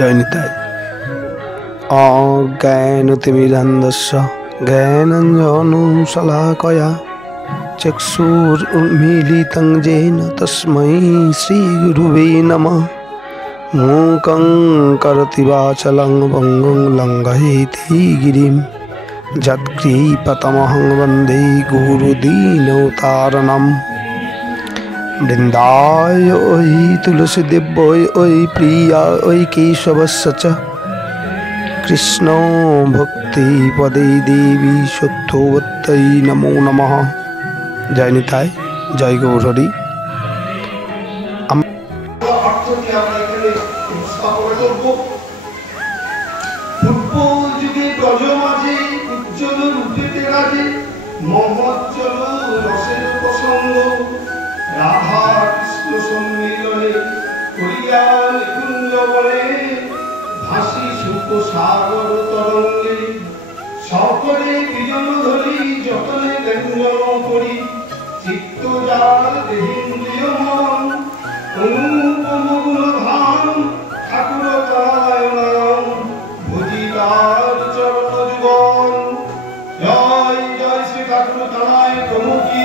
जय निताय। अज्ञानतिमिरान्धस्य ज्ञानाञ्जनशलाकया चक्षुरुन्मीलितं येन तस्मै श्रीगुरुवे नमः। मूकं करोति वाचालं पङ्गुं लङ्घयति गिरिं यत्कृपातमहं वन्दे गुरुदीनवतारणम्। वृन्दाय ओहि तुलसीदेव्यै ओहि प्रिया ओहि केशवस्य च कृष्णो भक्तिपदे देवी सत्त्ववत्यै नमो नमः। जय निताय, जय गौरहरि। রাধা কৃষ্ণ সম্মিলনে করিয়াল কুঞ্জবনে ভাসি সুখ সাগর তরঙ্গে সকলে বিজন ধরি যতনে ব্যঞ্জন করি চিত্ত জাল দেহেন্দ্রিয় মন অনুপম গুণধাম ঠাকুর নারায়ণ ভজিতার চরণ যুগল। জয় জয় শ্রী ঠাকুর কানায় প্রভু কি,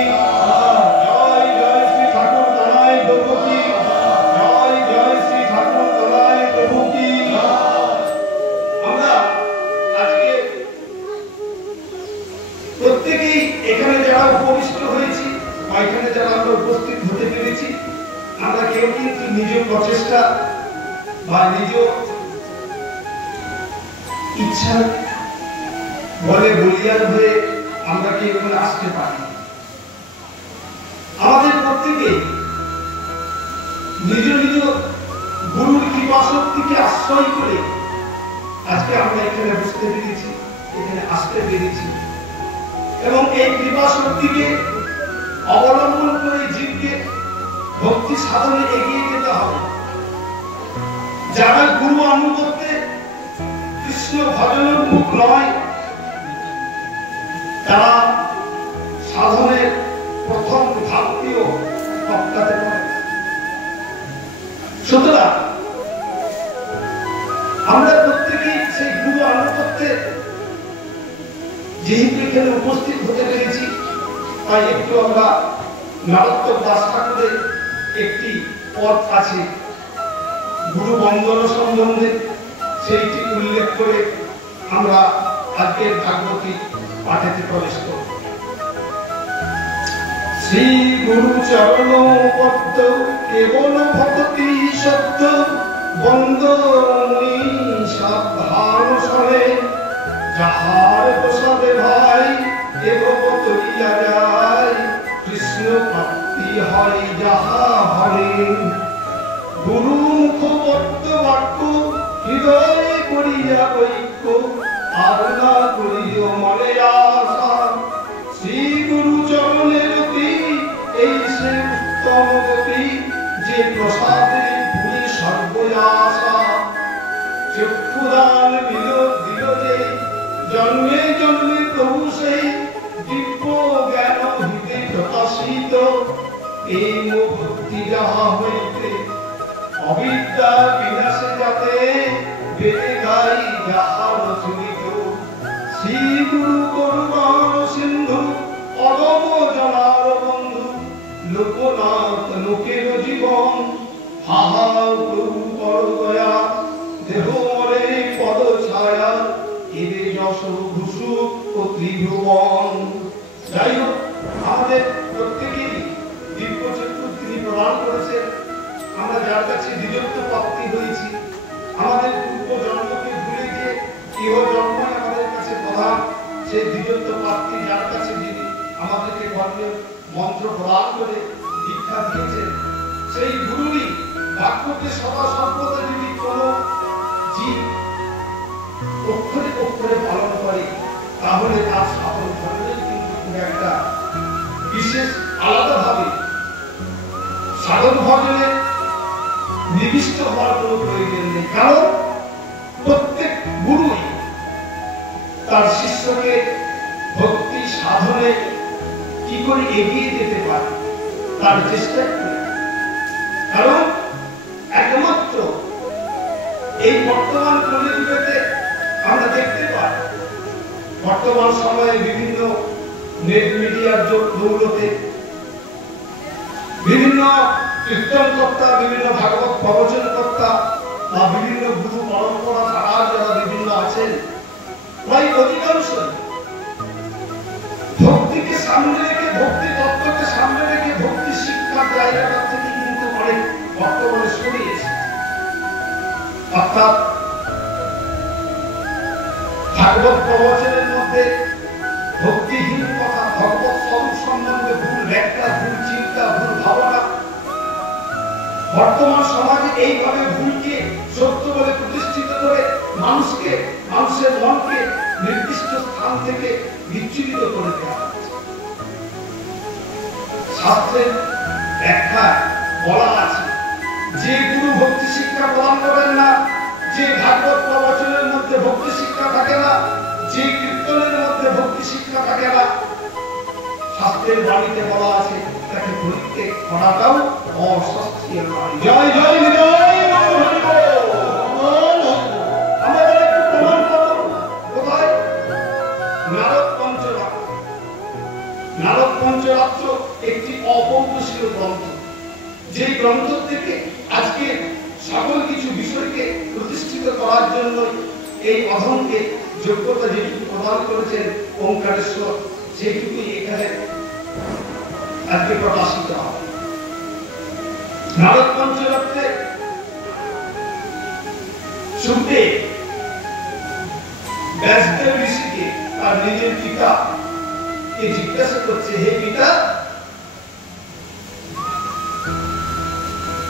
এখানে যারা আমরা উপস্থিত হতে পেরেছি, আমরা কেউ কিন্তু নিজ প্রচেষ্টা বা নিজ ইচ্ছা বলে বলিয়ান হয়ে আমরা কি এখানে আসতে পারি। আমাদের প্রত্যেকে নিজ নিজ গুরুর কৃপা শক্তিকে আশ্রয় করে আজকে আমরা এখানে বসতে পেরেছি, এখানে আসতে পেরেছি এবং এই কৃপা শক্তিকে অবলম্বন করে জীবকে ভক্তি টপকাতে পারে। সুতরাং আমরা প্রত্যেকেই সেই গুরু আনুগত্যে যেহেতু এখানে উপস্থিত হতে পেরেছি, তাই একটু আমরা নারোত্তম দাস ঠাকুরের একটি পথ আছে গুরু বন্দনা সম্বন্ধে, সেইটি উল্লেখ করে আমরা আজকের ভাগবতী পাঠেতে প্রবেশ করব। শ্রী গুরু চরণ পদ্ম কেবল ভগতি শব্দ বন্দনী সাবধান সরে, যাহার প্রসাদে ভাই এগব তরিয়া যায়, কৃষ্ণ প্রাপ্তি হয় যাহা হরে। গুরু মুখ পদ্ম বাক্য হৃদয় করিয়া ঐক্য, আর না করিও মনে আশা। শ্রী গুরু চরণের অতি এই সে উত্তম গতি, যে প্রসাদে ভুলি সর্বয়াশা। চক্ষুদান দিল যে জন্মে জন্মে প্রভু সেই, দিব্য জ্ঞান হৃদে প্রকাশিত, প্রেম ভক্তি যাহা হইতে অবিদ্যা বিনাশে যাতে, বেদে গাই যাহার চলিত। শ্রী গুরু করুণার সিন্ধু অগম জনার বন্ধু, লোকনাথ লোকের জীবন, হাহা প্রভু কর দয়া, দেহ মরে পদ ছায়া, এবে যশ ভূষু ও ত্রিভুবন। যাই হোক, আমাদের প্রত্যেকেই দিব্য চক্ষু তিনি প্রদান করেছেন। আমরা যার কাছে দ্বিজত্ব প্রাপ্তি হয়েছি, আমাদের পূর্ব জন্মকে ভুলে গিয়ে ইহ জন্মই আমাদের কাছে প্রধান, সেই দ্বিজত্ব প্রাপ্তি যার কাছে যিনি আমাদেরকে কর্মের মন্ত্র প্রদান করে দীক্ষা দিয়েছেন, সেই গুরুরই বাক্যকে সদা সর্বদা যদি কোনো জীব অক্ষরে অক্ষরে পালন করে, তাহলে তার সাধন ধর্মের কিন্তু খুব একটা বিশেষ আলাদাভাবে সাধন ভজনে নিবিষ্ট হওয়ার কোনো প্রয়োজন নেই। কারণ প্রত্যেক গুরুই তার শিষ্যকে ভক্তি সাধনে কি করে এগিয়ে যেতে পারে তার চেষ্টা করে। কারণ একমাত্র এই বর্তমান কলিযুগেতে আমরা দেখতে পাই, বর্তমান সময়ে বিভিন্ন নেট মিডিয়ার দৌলতে বিভিন্ন কীর্তন কর্তা, বিভিন্ন ভাগবত প্রবচন কর্তা বা বিভিন্ন গুরু পরম্পরা ছাড়া যারা বিভিন্ন আছেন, প্রায় অধিকাংশ ভক্তিকে সামনে রেখে, ভক্তি তত্ত্বকে সামনে রেখে ভক্তি শিক্ষার জায়গাটা থেকে কিন্তু অনেক বর্তমানে সরিয়েছে। অর্থাৎ ভাগবত প্রবচনের মধ্যে ভক্তিহীন কথা, ভগবত স্বরূপ সম্বন্ধে ভুল ব্যাখ্যা, ভুল চিন্তা, ভুল ভাবনা, বর্তমান সমাজে এইভাবে ভুলকে সত্য বলে প্রতিষ্ঠিত করে মানুষের মনকে নির্দিষ্ট স্থান থেকে বিচ্যুত করে দেওয়া হচ্ছে। শাস্ত্রের ব্যাখ্যা বলা আছে, যে গুরু ভক্তি শিক্ষা প্রদান করেন না, যে ভাগবত প্রবচনের মধ্যে ভক্তি শিক্ষা থাকে না, যে কীর্তনের মধ্যে ভক্তি শিক্ষা থাকে না, শাস্ত্রের বাণীতে বলা আছে তাকে পরিত্যাগ করাটাও অশাস্ত্রীয় নয়। জয় জয় জয় আমাদের একটু প্রমাণ পাবো কোথায়? নারদ পঞ্চরাত্র। নারদ পঞ্চরাত্র একটি অপৌরুষীয় গ্রন্থ, যে গ্রন্থ থেকে আজকে সকল কিছু বিষয়কে প্রতিষ্ঠিত করার জন্য এই অধমকে যোগ্যতা যেটুকু প্রদান করেছেন ওঙ্কারেশ্বর, সেইটুকুই এখানে আজকে প্রকাশিত হয়। নারদ পঞ্চরাত্রে সুখদেব ব্যাসদেব ঋষিকে তার নিজের পিতা কে জিজ্ঞাসা করছে, হে পিতা,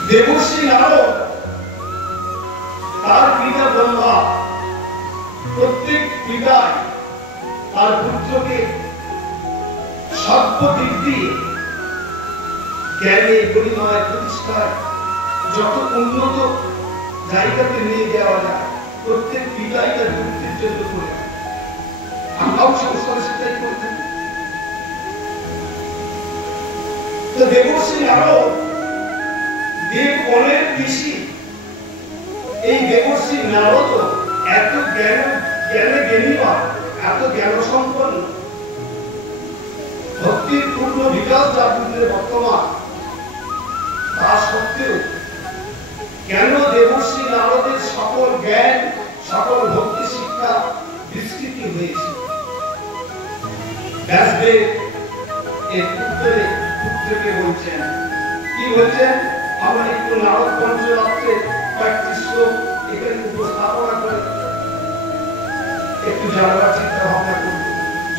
দেবর্ষি নারদ তার পিতা ব্রহ্মা প্রত্যেক পিতায় তার পুত্রকে সর্বদিক দিয়ে জ্ঞানে গরিমায় প্রতিষ্ঠায় যত উন্নত জায়গাতে নিয়ে যাওয়া যায়, প্রত্যেক পিতাই তার পুত্রের জন্য করে। আমরাও সংসারে সেটাই করে থাকি। তো দেবর্ষি নারদ দেবগণের ঋষি, এই দেবর্ষি নারদ এত জ্ঞানে জ্ঞানীবান, এত জ্ঞান সম্পন্ন, ভক্তির পূর্ণ বিকাশ যার মধ্যে বর্তমান, তা সত্ত্বেও কেন দেবর্ষি নারদের সকল জ্ঞান, সকল ভক্তি শিক্ষা বিস্তৃতি হয়েছে? ব্যাসদেব এর উত্তরে পুত্রকে বলছেন, কি বলছেন? আমরা একটু নারদ পঞ্চরাত্রে কয়েকটি শ্লোক এখানে উপস্থাপনা করে একটু জানাবার চিন্তা ভাবনা করি।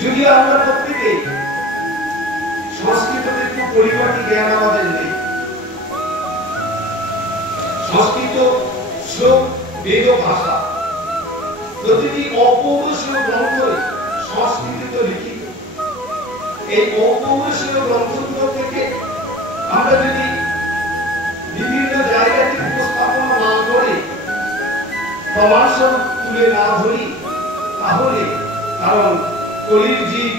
যদি আমরা প্রত্যেকে সংস্কৃততে একটু পরিপাটি জ্ঞান আমাদের নেই, সংস্কৃত শ্লোক বেদ ভাষা, প্রতিটি অপৌরুষীয় গ্রন্থ সংস্কৃতিতে লিখিত। এই অপৌরুষীয় গ্রন্থগুলো থেকে আমরা যদি বিভিন্ন জায়গাতে উপস্থাপনা না করে প্রমাণস্বরূপ তুলে না ধরি, তাহলে কারণ কলির জীব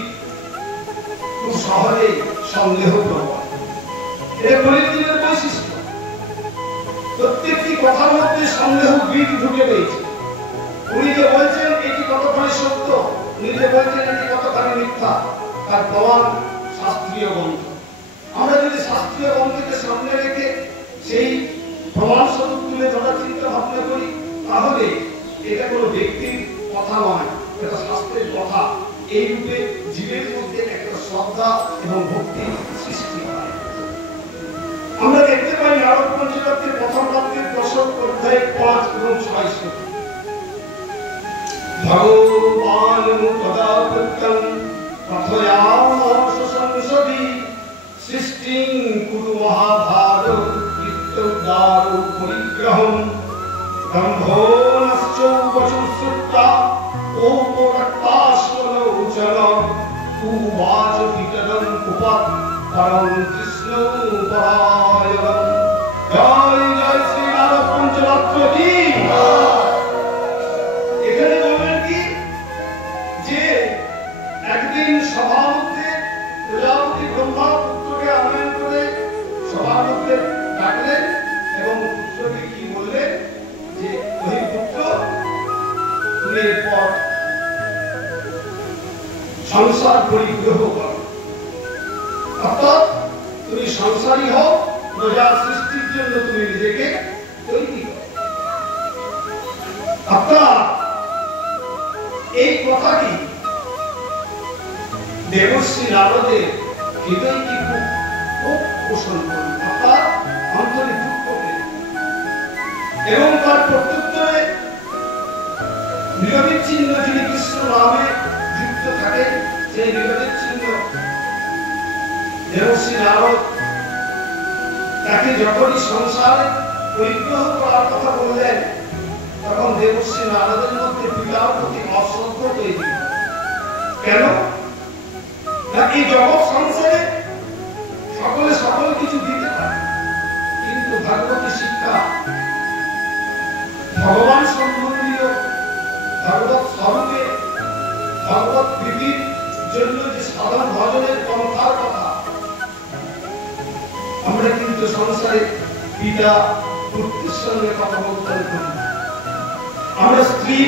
খুব সহজে সন্দেহ প্রবণ। এটা কলির জীবের বৈশিষ্ট্য। প্রত্যেকটি কথার মধ্যে সন্দেহ বীজ ঢুকে রয়েছে। উনি যে বলছেন এটি কতখানি সত্য, উনি যে বলছেন এটি কতখানি মিথ্যা, তার প্রমাণ শাস্ত্রীয় গ্রন্থ। আমরা যদি শাস্ত্রীয় গ্রন্থকে সামনে রেখে সেই প্রমাণ স্বরূপ তুলে ধরার চিন্তা ভাবনা করি, তাহলে এটা কোনো ব্যক্তির কথা নয়, এটা শাস্ত্রের কথা। এই রূপে জীবের মধ্যে একটা শ্রদ্ধা এবং ভক্তি সৃষ্টি হয়। আমরা দেখতে পাই নারদ পঞ্চরাত্রের প্রথম রাত্রের 10 অধ্যায় 5 এবং 6 শ্লোক। ভগবান মুখদাপত্যং কথয়ামাস সংসদি সৃষ্টিং কুরু মহাভারত বিত্তদার পরিগ্রহম ব্রহ্মণশ্চ বচুশ্রুতা ওপরক্তাশ্বলোচন উবাচ পিতরং উপাত পরম কৃষ্ণ পরায়ণম। জয় জয় শ্রী নারদ পঞ্চরাত্র কি। এখানে বলবেন কি যে একদিন সভার মধ্যে প্রজাপতি ব্রহ্মা পুত্রকে আহ্বান করে সভার মধ্যে ডাকলেন এবং পুত্রকে কি বললেন যে ওই পুত্র তুমি এরপর সংসার পরিগ্রহ করো, অর্থাৎ তুমি সংসারী হও, প্রজার সৃষ্টির জন্য তুমি নিজেকে তৈরি করো। অর্থাৎ এই কথাটি দেবশ্রী নারদের হৃদয় কি খুব পোষণ করল, অর্থাৎ অন্তরে দুঃখ পেল এবং তার প্রত্যুত্তরে নিরবিচ্ছিন্ন যিনি কৃষ্ণ নামে যুক্ত থাকে, সেই নিরবিচ্ছিন্ন দেবশ্রী নারদ তাকে যখনই সংসারে পরিগ্রহ করার কথা বললেন, তখন দেবশ্রী নারদের মধ্যে পিতার প্রতি অশ্রদ্ধা তৈরি হল। কেন না, এই জগৎ সংসারে সকলে সকল কিছু দিতে পারে, কিন্তু ভাগবতী শিক্ষা, ভগবান সম্বন্ধীয় ভগবত স্বরূপে ভগবত প্রীতির জন্য যে সাধন ভজনের পন্থার কথা, আমরা কিন্তু সংসারে পিতা পুত্রের সঙ্গে কথোপকথন করি, আমরা স্ত্রী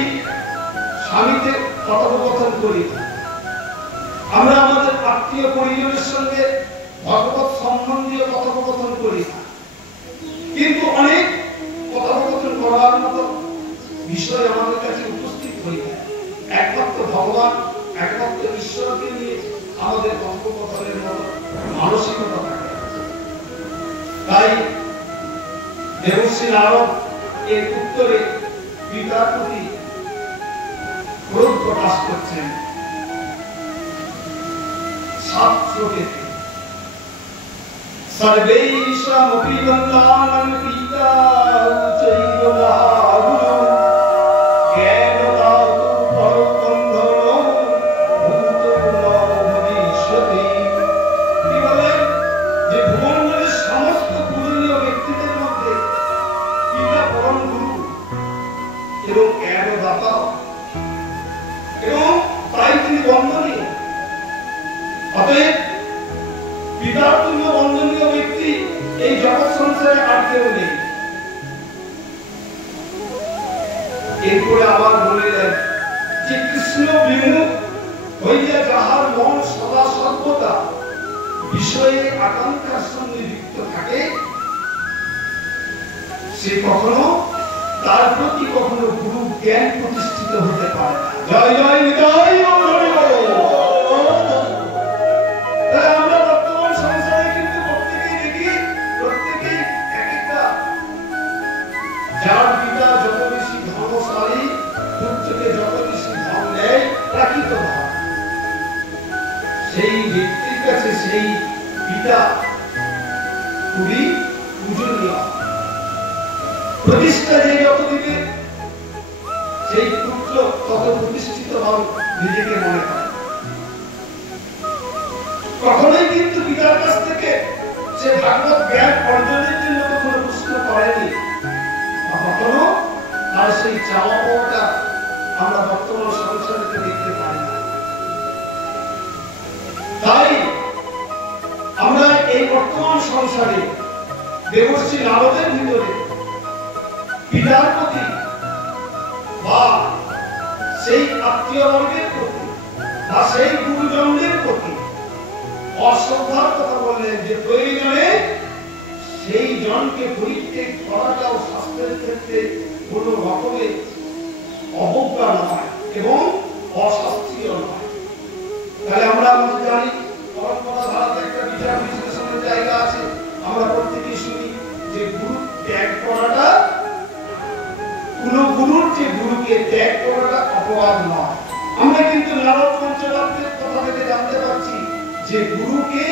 স্বামীতে কথোপকথন করি, আমরা আমাদের আত্মীয় পরিজনের সঙ্গে ভগবত সম্বন্ধীয় কথোপকথন করি, কিন্তু অনেক কথোপকথন করার মতো বিষয় আমাদের কাছে উপস্থিত হয়ে যায়। একমাত্র ভগবান, একমাত্র ঈশ্বরকে নিয়ে আমাদের কথোপকথনের মতো মানসিকতা থাকে। তাই দেবশ্রী নারদ এর উত্তরে পিতার প্রতি ক্রোধ প্রকাশ করছেন। 7 শ্লোকে সর্বেষামপি বন্দানাং পিতা চৈব মহাগুরু জ্ঞানদাতু পরবন্ধনো ভূতপুনঃ ভবিষ্যতি। কি বলেন যে ভুবনের সমস্ত পূজনীয় ব্যক্তিদের মধ্যে পিতা পরম গুরু এবং জ্ঞানদাতা এবং তাই তিনি বন্দনীয়। অতএব পিতার তুল্য বন্দনীয় এরপরে আবার বলিলেন যে কৃষ্ণ বিমুখ হইয়া যাহার মন সদা সর্বদা বিষয়ে আকাঙ্ক্ষার সঙ্গে যুক্ত থাকে, সে কখনো তার প্রতি কখনো গুরু জ্ঞান প্রতিষ্ঠিত হতে পারে না। জয় জয় নিতাই গৌর হরি। তাহলে আমরা বর্তমান সংসারে কিন্তু প্রত্যেকেই দেখি, প্রত্যেকেই এক একটা, যার পিতা যত বেশি ধনশালী, পুত্রকে যত বেশি ধন দেয়, প্রাকৃত ভাব সেই ব্যক্তির কাছে সেই পিতা খুবই পূজনীয়। প্রতিষ্ঠা যে যত দিবে, সেই পুত্র তত প্রতিষ্ঠিত ভাব নিজেকে মনে করে। কখনোই কিন্তু পিতার কাছ থেকে সে ভাগবত জ্ঞান অর্জনের জন্য কখনো প্রশ্ন করেনি, কখনো আর সেই চাওয়া পাওয়াটা আমরা বর্তমান সংসারে দেখতে পাই না। তাই আমরা এই বর্তমান সংসারে দেবশ্রী নারদের ভিতরে পিতার প্রতি বা সেই আত্মীয় বর্গের প্রতি বা সেই গুরুজনদের প্রতি অশ্রদ্ধার কথা বললেন, যে প্রয়োজনে সেই জনকে পরিত্যাগ করাটাও শাস্ত্রের ক্ষেত্রে কোন রকমের অবজ্ঞা নয় এবং অশাস্ত্রীয় নয়। তাহলে আমরা জানি পরম্পরা ধারাতে একটা বিচার বিশ্লেষণের জায়গা আছে। আমরা প্রত্যেকেই শুনি যে গুরু ত্যাগ করাটা, কোন গুরুর যে গুরুকে ত্যাগ করাটা অপরাধ নয়। আমরা কিন্তু নারদ পঞ্চবাক্যের কথা থেকে জানতে পারছি যে গুরুকে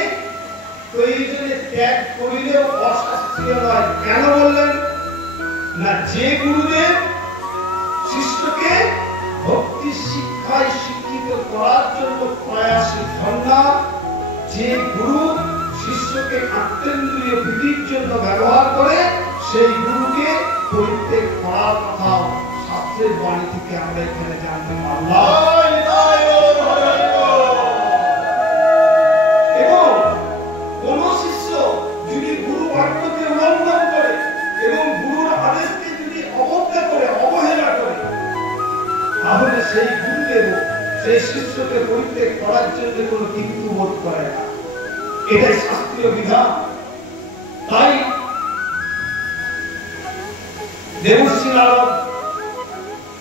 প্রয়োজনে ত্যাগ করিলেও অশাস্ত্রীয় নয়। কেন বললেন না? যে গুরুদেব শিষ্যকে ভক্তি শিক্ষায় শিক্ষিত করার জন্য প্রয়াসী হন না, যে গুরু শিষ্যকে আত্মেন্দ্রিয় বৃদ্ধির জন্য ব্যবহার করে, সেই গুরুকে পরিত্যাগ করার কথা শাস্ত্রের বাণী থেকে আমরা এখানে জানতে পারলাম। এবং কোন শিষ্য যদি গুরু বাক্যকে উল্লঙ্ঘন করে এবং গুরুর আদেশকে যদি অবজ্ঞা করে, অবহেলা করে, তাহলে সেই গুরুদেব সেই শিষ্যকে পরিত্যাগ করার জন্য কোনো কিন্তু বোধ করে না। এটাই শাস্ত্রীয় বিধান। তাই দেবশ্রী নারদ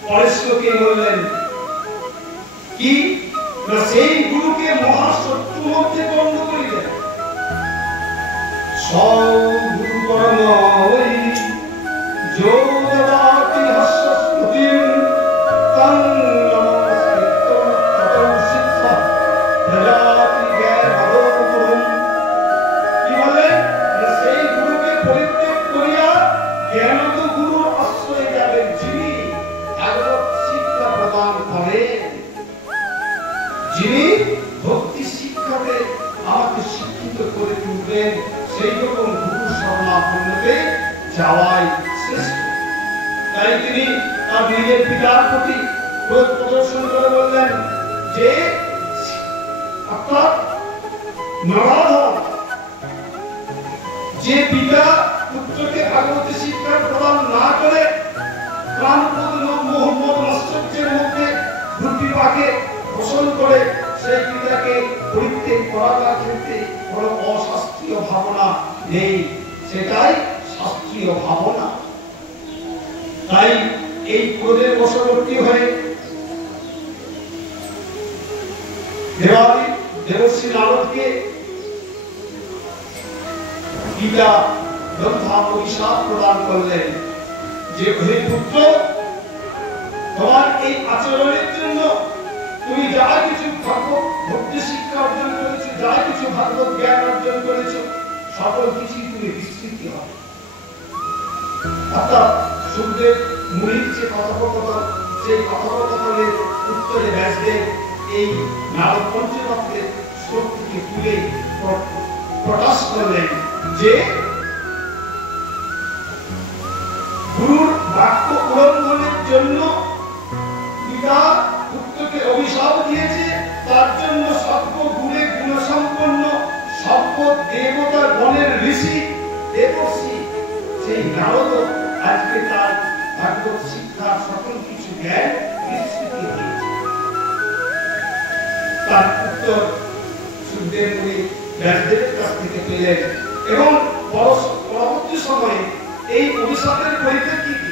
পরেশকে বললেন কি না, সেই গুরুকে মহাশত্রু মধ্যে গণ্য করিলেন। সগুরু পরম ওই যোগদাতি হাস্যস্তুতিম তং নমস্কৃত্য ততৌ সিদ্ধা প্রজাপতি জ্ঞানদোপগুরুম। কি বলেন? সেই গুরুকে পরিত্যাগ করিয়া জ্ঞানদ গুরুর আশ্রয়ে যাবেন, যিনি ভাগবত শিক্ষা প্রদান করেন, যিনি ভক্তি শিক্ষাতে আমাকে শিক্ষিত করে তুলবেন। সেই রকম গুরু শরণাপন্নতে যাওয়াই শ্রেষ্ঠ। তাই তিনি তার নিজের পিতার প্রতি ক্রোধ প্রদর্শন করে বললেন যে অর্থাৎ নরাধম যে পিতা পুত্রকে ভাগবতী শিক্ষা প্রদান না করে প্রাণপদ মোহাম্মদ আশ্চর্যের মধ্যে বুদ্ধিপাকে পোষণ করে, সেই পিতাকে পরিত্যাগ করার ক্ষেত্রে কোন অশাস্ত্রীয় ভাবনা নেই, সেটাই শাস্ত্রীয় ভাবনা। তাই এই ক্রোধের বশবর্তী হয়ে দেবশ্রী নারদকে পিতা ব্রহ্মা অভিশাপ প্রদান করলেন যে হে পুত্র, তোমার এই আচরণের জন্য তুমি যা কিছু ভাগবত ভক্তি শিক্ষা অর্জন করেছো, যা কিছু ভাগবত জ্ঞান অর্জন করেছো, সকল কিছুই তুমি বিস্মৃতি হবে। অর্থাৎ সুখদেব মুনির যে কথোপকথন, সেই কথোপকথনের উত্তরে ব্যাসদেব এই নারদ পঞ্চবাক্যের শ্লোকটিকে তুলে প্রকাশ করলেন যে গুরুর বাক্য উল্লঙ্ঘনের জন্য পিতা পুত্রকে অভিশাপ দিয়েছে, তার জন্য সর্ব গুণে গুণসম্পন্ন সর্ব দেবতা গণের ঋষি দেবর্ষি সেই নারদ আজকে তার ভাগবত শিক্ষা সকল কিছু কিছু জ্ঞান নিশ্চিত তার উত্তর সুখদেব মুনি ব্যাসদেবের কাছ থেকে পেলেন এবং পরবর্তী সময়ে এই অভিশাপের পরিপ্রেক্ষিতে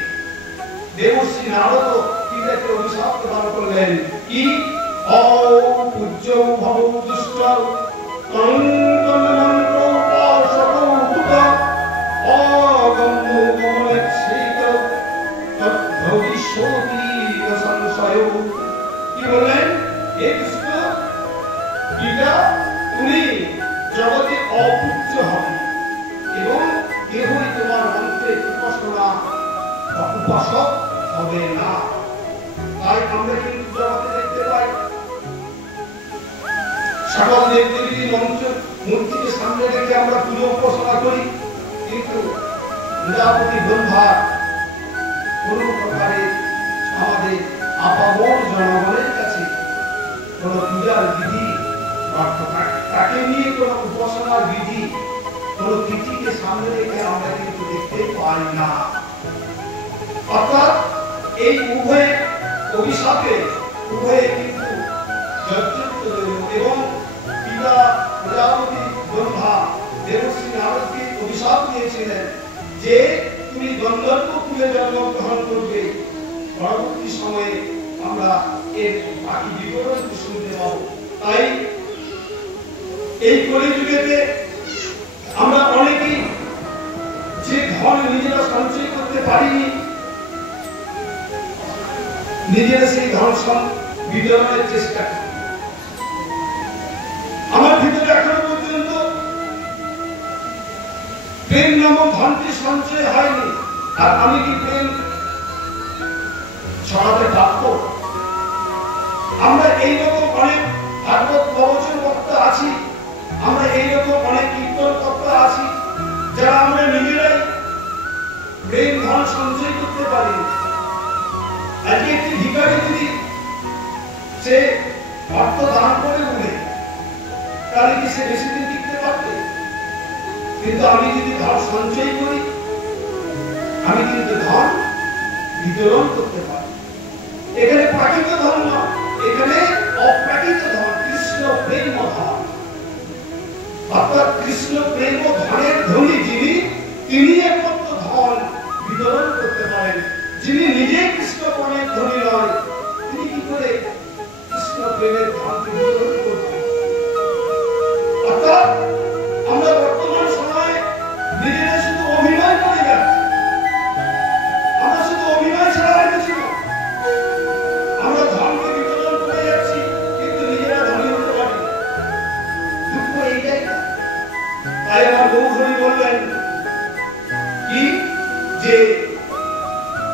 দেবশ্রী নারদ পিতাকে অভিশাপ প্রদান করলেন কি অপূজ্য ভব দুষ্ট কি বললেন হে কৃষ্ণ পিতা তুমি জগতে অপূজ্য হবে এবং কেহই তোমার মন্ত্রের উপাসনা উপাসক হবে না। তাই আমরা কিন্তু জগতে দেখতে পাই সকল দেবদেবীর মূর্তিকে সামনে রেখে আমরা পুজো উপাসনা করি, কিন্তু প্রজাপতি ব্রহ্মা কোন প্রকারে আমাদের আপামর জনগণের কাছে কোন পূজার বিধি তাকে নিয়ে কোন উপাসনার বিধি কোন তিথিকে সামনে রেখে আমরা কিন্তু দেখতে পাই না। অর্থাৎ এই উভয় অভিশাপে উভয়ে কিন্তু জর্জরিত এবং পিতা প্রজাপতি ব্রহ্মা দেবশ্রী নারদকে অভিশাপ দিয়েছিলেন যে তুমি গন্ধর্ব কুলে জন্মগ্রহণ করবে। পরবর্তী সময়ে আমরা এর বাকি বিবরণ শুনতে পাবো। তাই এই কলিযুগেতে আমরা অনেকেই যে ধন নিজেরা সঞ্চয় করতে পারিনি, নিজেরা সেই ধন বিতরণের চেষ্টা করি। আমার ভিতরে এখনো পর্যন্ত প্রেম নামক ধনটি সঞ্চয় হয়নি। আর আমি কি প্রেম ছড়াতে প্রাপ্য? আমরা এইরকম অনেক ভাগবত প্রবচন বক্তা আছি, আমরা এইরকম অনেক কীর্তন বক্তা আছি যারা আমরা নিজেরাই প্রেম ধন সঞ্চয় করতে পারি। আজকে একটি ভিখারি যদি সে অর্থ দান করে বলে তাহলে কি সে বেশি দিন টিকতে পারবে? কিন্তু আমি যদি ধন সঞ্চয় করি, আমি কিন্তু ধন বিতরণ করতে পারি। এখানে প্রাকৃত ধন না, এখানে অপ্রাকৃত ধন, কৃষ্ণ প্রেম ধন। অর্থাৎ কৃষ্ণ প্রেম ধনের ধনী যিনি, তিনি একমাত্র ধন বিতরণ করতে পারেন। যিনি নিজে কৃষ্ণ প্রেমের ধনী নয়, তিনি কি করে কৃষ্ণ প্রেমের ধন বিতরণ করবেন? অর্থাৎ আমরা বর্তমান সময়ে নিজেরা শুধু অভিনয় করে যাচ্ছি। আমরা শুধু অভিনয় ছাড়া আর কিছু না। আমরা ধনকে বিতরণ করে যাচ্ছি, কিন্তু নিজেরা ধনী হতে পারি। দুঃখ এইটাই। তাই আমার গৌরী বললেন কি যে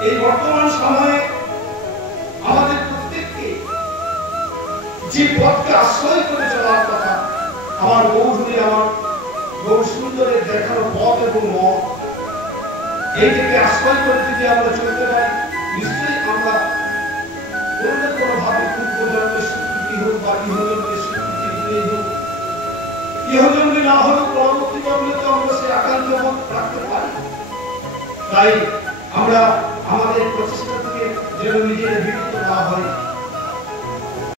এই বর্তমান সময়ে আমাদের প্রত্যেককে যে পথকে আশ্রয় করে চলার কথা, আমার গৌরী আমার গৌর সুন্দরের দেখানো পথ এবং মত, এইটাকে আশ্রয় করে যদি আমরা চলতে পারি, নিশ্চয়ই আমরা কোনো না কোনো ভাবে পূর্বজন্মের স্বীকৃতি হোক বা ইহজন্মের স্বীকৃতি পেয়ে হোক, ইহজন্মে না হলেও পরবর্তী জন্মে তো আমরা সে আকাঙ্ক্ষ রাখতে পারি। তাই আমরা আমাদের প্রচেষ্টা থেকে যেন নিজেরা বিরত না হয়,